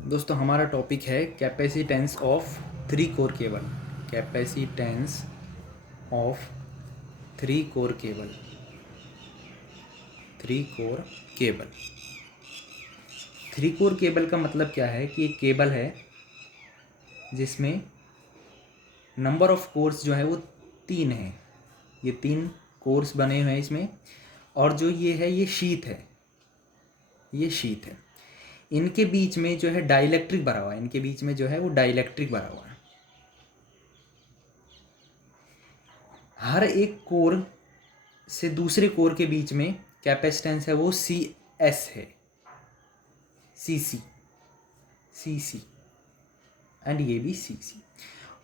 दोस्तों हमारा टॉपिक है capacitance of three core cable. Capacitance of three core cable. Three core cable three core cable का मतलब क्या है कि एक केबल है जिसमें नंबर ऑफ कोर्स जो है वो 3 है। ये 3 कोर्स बने हुए हैं इसमें, और जो ये है ये शीथ है। ये शीथ है। इनके बीच में जो है डाइलेक्ट्रिक भरा हुआ है। इनके बीच में जो है वो डाइलेक्ट्रिक भरा हुआ है। हर एक कोर से दूसरे कोर के बीच में कैपेसिटेंस है वो सी एस है। सी सी एंड ये भी सी सी।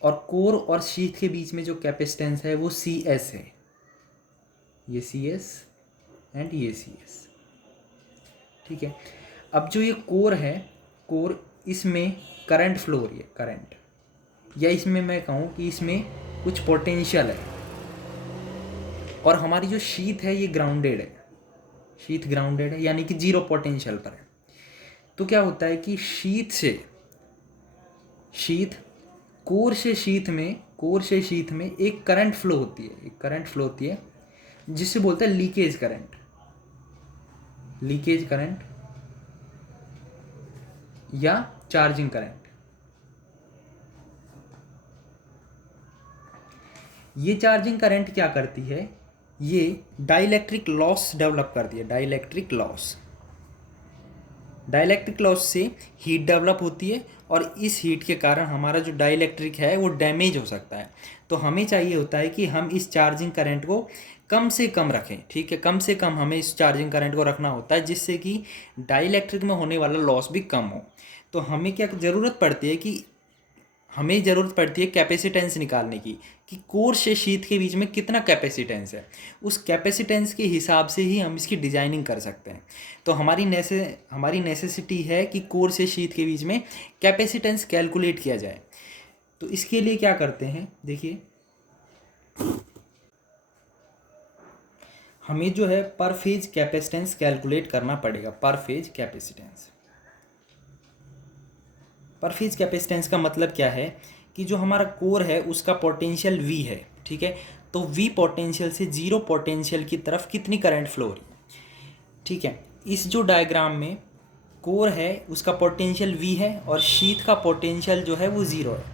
और कोर और शीथ के बीच में जो कैपेसिटेंस है वो सी एस है। ये सी एस एंड ये सी एस। ठीक है। अब जो ये कोर है, कोर, इसमें करंट फ्लो हो रही है। करंट, या इसमें मैं कहूँ कि इसमें कुछ पोटेंशियल है। और हमारी जो शीथ है ये ग्राउंडेड है। शीथ ग्राउंडेड है यानी कि जीरो पोटेंशियल पर है। तो क्या होता है कि कोर से शीथ में एक करंट फ्लो होती है जिसे बोलते हैं लीकेज करंट या चार्जिंग करंट। ये चार्जिंग करंट क्या करती है, ये डाइलेक्ट्रिक लॉस डेवलप करती है। डाइलेक्ट्रिक लॉस से हीट डेवलप होती है, और इस हीट के कारण हमारा जो डाइलेक्ट्रिक है वो डैमेज हो सकता है। तो हमें चाहिए होता है कि हम इस चार्जिंग करंट को कम से कम रखें। ठीक है, कम से कम हमें इस चार्जिंग करंट को रखना होता है जिससे कि डाइलेक्ट्रिक में होने वाला लॉस भी कम हो। तो हमें क्या ज़रूरत पड़ती है कि हमें ज़रूरत पड़ती है कैपेसिटेंस निकालने की, कि कोर से शीथ के बीच में कितना कैपेसिटेंस है। उस कैपेसिटेंस के हिसाब से ही हम इसकी डिजाइनिंग कर सकते हैं। तो हमारी नेसेसिटी है कि कोर से शीथ के बीच में कैपेसिटेंस कैलकुलेट किया जाए। तो इसके लिए क्या करते हैं, देखिए, हमें जो है पर फेज कैपेसिटेंस कैलकुलेट करना पड़ेगा। पर फेज कैपेसिटेंस का मतलब क्या है कि जो हमारा कोर है उसका पोटेंशियल V है। ठीक है, तो V पोटेंशियल से जीरो पोटेंशियल की तरफ कितनी करंट फ्लो हो रही है। ठीक है, इस जो डायग्राम में कोर है उसका पोटेंशियल V है और शीथ का पोटेंशियल जो है वो ज़ीरो है।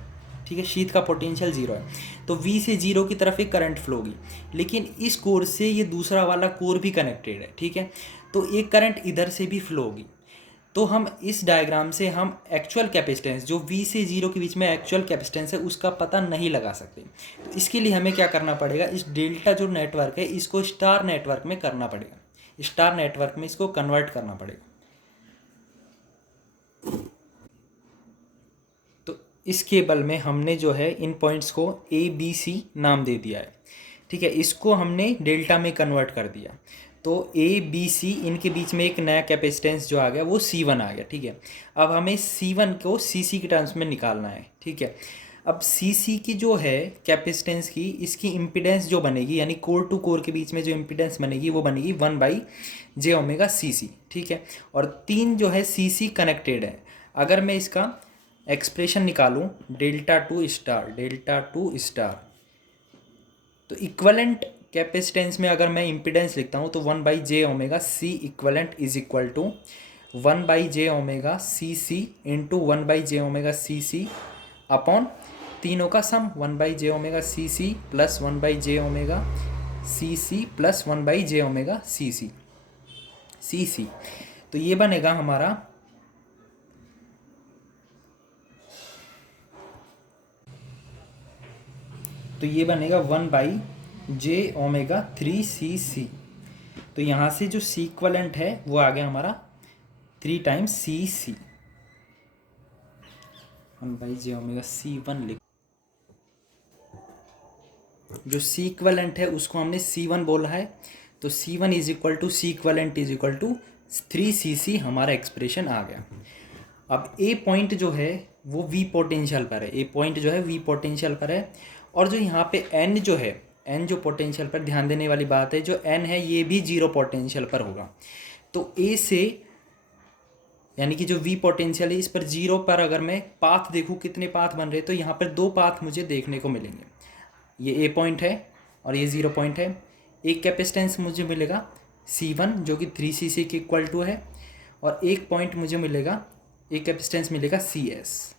ठीक है, शीथ का पोटेंशियल ज़ीरो है, तो V से जीरो की तरफ एक करंट फ्लो होगी। लेकिन इस कोर से ये दूसरा वाला कोर भी कनेक्टेड है। ठीक है, तो एक करंट इधर से भी फ्लो होगी। तो हम इस डायग्राम से हम एक्चुअल कैपेसिटेंस जो V से जीरो के बीच में एक्चुअल कैपेसिटेंस है उसका पता नहीं लगा सकते। तो इसके लिए हमें क्या करना पड़ेगा, इस डेल्टा जो नेटवर्क है इसको स्टार नेटवर्क में करना पड़ेगा। स्टार नेटवर्क में इसको कन्वर्ट करना पड़ेगा। तो इस केबल में हमने जो है इन पॉइंट्स को ABC नाम दे दिया है। ठीक है, इसको हमने डेल्टा में कन्वर्ट कर दिया। तो ABC, इनके बीच में एक नया कैपेसिटेंस जो आ गया वो C1 आ गया। ठीक है, अब हमें C1 को CC के टर्म्स में निकालना है। ठीक है, अब CC की जो है कैपेसिटेंस की, इसकी इम्पिडेंस जो बनेगी यानी कोर टू कोर के बीच में जो इम्पिडेंस बनेगी वो बनेगी 1/j ओमेगा CC। ठीक है, और 3 जो है CC कनेक्टेड है। अगर मैं इसका एक्सप्रेशन निकालूं डेल्टा टू स्टार, तो इक्वलेंट कैपेसिटेंस में अगर मैं इम्पिडेंस लिखता हूँ तो 1/j omega C equivalent is equal to 1/j omega CC into 1/j omega CC upon तीनों का sum 1/j omega CC plus 1/j omega CC plus 1/j omega CC। तो ये बनेगा हमारा, तो ये बनेगा 1/j ओमेगा 3CC। तो यहाँ से जो C इक्वलेंट है वो आ गया हमारा 3 times CC। 1/j omega C1 लिख, जो C इक्वलेंट है उसको हमने C1 बोला है। तो C1 is equal to C equivalent is equal to 3CC हमारा एक्सप्रेशन आ गया। अब A पॉइंट जो है वो V पोटेंशियल पर है। A पॉइंट जो है V पोटेंशियल पर है, और जो यहाँ पे N जो है, N जो पोटेंशियल पर, ध्यान देने वाली बात है, जो N है ये भी जीरो पोटेंशियल पर होगा। तो A से यानी कि जो वी पोटेंशियल है इस पर जीरो पर अगर मैं पाथ देखूँ कितने पाथ बन रहे हैं, तो यहाँ पर 2 पाथ मुझे देखने को मिलेंगे। ये ए पॉइंट है और ये 0 पॉइंट है। एक कैपेसिटेंस मुझे मिलेगा C1 जो कि 3cc के इक्वल टू है, और एक पॉइंट मुझे मिलेगा, एक कैपेसिटेंस मिलेगा CS।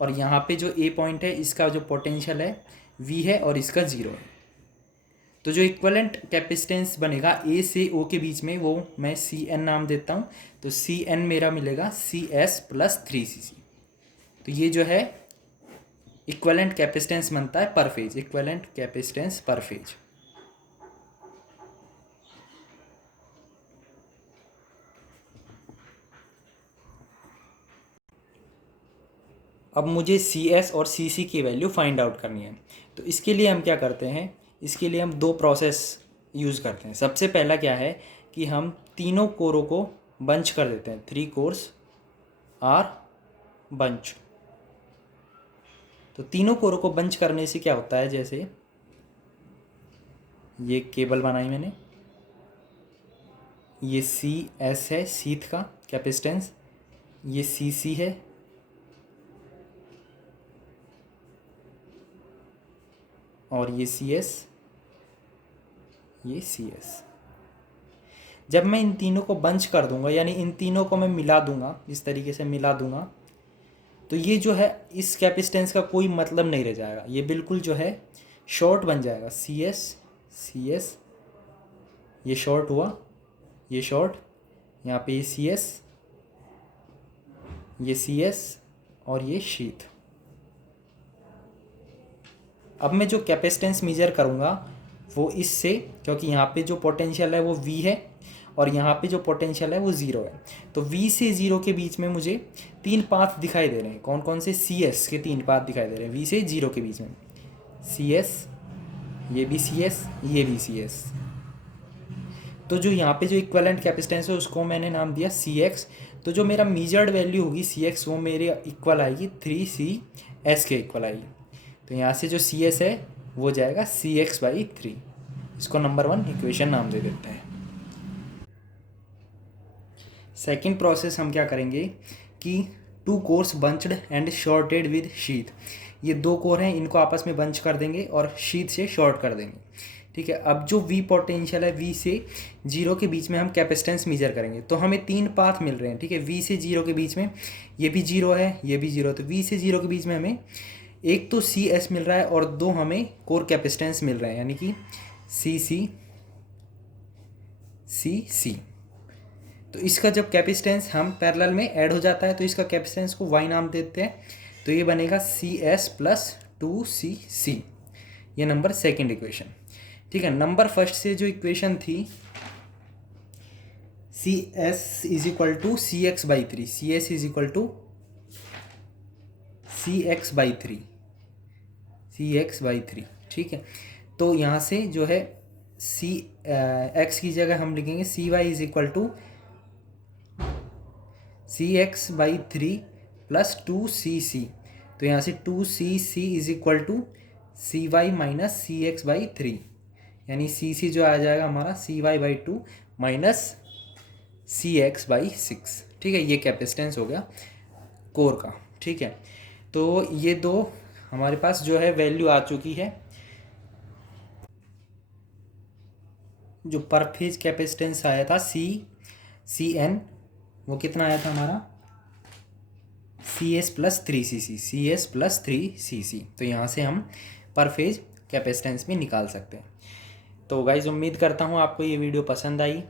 और यहाँ पे जो ए पॉइंट है इसका जो पोटेंशियल है V है और इसका 0 है। तो जो इक्वलेंट कैपेसिटेंस बनेगा ए से ओ के बीच में वो मैं CN नाम देता हूँ। तो CN मेरा मिलेगा CS + 3cc। तो ये जो है इक्वलेंट कैपेसिटेंस बनता है पर फेज, इक्वलेंट कैपेसिटेंस पर फेज। अब मुझे CS और CC की वैल्यू फाइंड आउट करनी है। तो इसके लिए हम क्या करते हैं, इसके लिए हम 2 प्रोसेस यूज़ करते हैं। सबसे पहला क्या है कि हम तीनों कोरों को बंच कर देते हैं। 3 कोर्स आर बंच। तो तीनों कोरों को बंच करने से क्या होता है, जैसे ये केबल बनाई मैंने, ये CS है सीथ का कैपेसिटेंस, ये CC है, और ये CS, ये CS। जब मैं इन तीनों को बंच कर दूंगा, यानी इन तीनों को मैं मिला दूंगा, इस तरीके से मिला दूंगा, तो ये जो है इस कैपेसिटेंस का कोई मतलब नहीं रह जाएगा। ये बिल्कुल जो है शॉर्ट बन जाएगा। CS ये शॉर्ट हुआ, ये शॉर्ट, यहाँ पे ये CS, ये CS और ये शीथ। अब मैं जो कैपेसिटेंस मेजर करूँगा वो इससे, क्योंकि यहाँ पे जो पोटेंशियल है वो V है और यहाँ पे जो पोटेंशियल है वो 0 है। तो V से 0 के बीच में मुझे 3 पाथ दिखाई दे रहे हैं। कौन कौन से? CS के 3 पाथ दिखाई दे रहे हैं V से 0 के बीच में। CS, ये भी CS, ये भी CS। तो जो यहाँ पे जो इक्विवेलेंट कैपेसिटेंस है उसको मैंने नाम दिया CX। तो जो मेरा मेजर्ड वैल्यू होगी CX वो मेरे इक्वल आएगी 3CS के इक्वल आएगी। तो यहाँ से जो CS है वो जाएगा CX/3। इसको नंबर 1 इक्वेशन नाम दे देते हैं। सेकंड प्रोसेस हम क्या करेंगे कि 2 cores bunched and shorted with sheath. ये 2 कोर हैं, इनको आपस में बंच कर देंगे और शीथ से शॉर्ट कर देंगे। ठीक है। अब जो V पोटेंशियल है, V से 0 के बीच में हम कैपेसिटेंस मेजर करेंगे। तो हमें 3 पाथ मिल रहे हैं। ठीक है। V से 0 के बीच में ये भी 0 है, ये भी 0। तो V से 0 के बीच में हमें एक तो CS मिल रहा है और 2 हमें कोर कैपेसिटेंस मिल रहे हैं, यानी कि CC। तो इसका जब कैपेसिटेंस हम पैरेलल में ऐड हो जाता है तो इसका कैपेसिटेंस को Y नाम देते हैं। तो ये बनेगा CS + 2CC। ये नंबर सेकंड इक्वेशन। ठीक है। नंबर फर्स्ट से जो इक्वेशन थी CS = CX/3, CS = CX/3। ठीक है। तो यहाँ से जो है X की जगह हम लिखेंगे CY = CX/3 + 2CC। तो यहाँ से 2CC = CY - CX/3, यानी CC जो आ जाएगा हमारा CY/2 - CX/6। ठीक है। ये कैपेसिटेंस हो गया कोर का। ठीक है। तो ये 2 हमारे पास जो है वैल्यू आ चुकी है। जो पर फेज कैपेसिटेंस आया था CN वो कितना आया था हमारा? CS + 3cc, CS + 3cc। तो यहाँ से हम पर फेज कैपेसिटेंस भी निकाल सकते हैं। तो गाइज उम्मीद करता हूँ आपको ये वीडियो पसंद आई।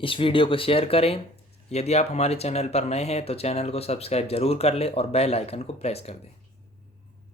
इस वीडियो को शेयर करें। यदि आप हमारे चैनल पर नए हैं तो चैनल को सब्सक्राइब जरूर कर लें और बेल आइकन को प्रेस कर दें।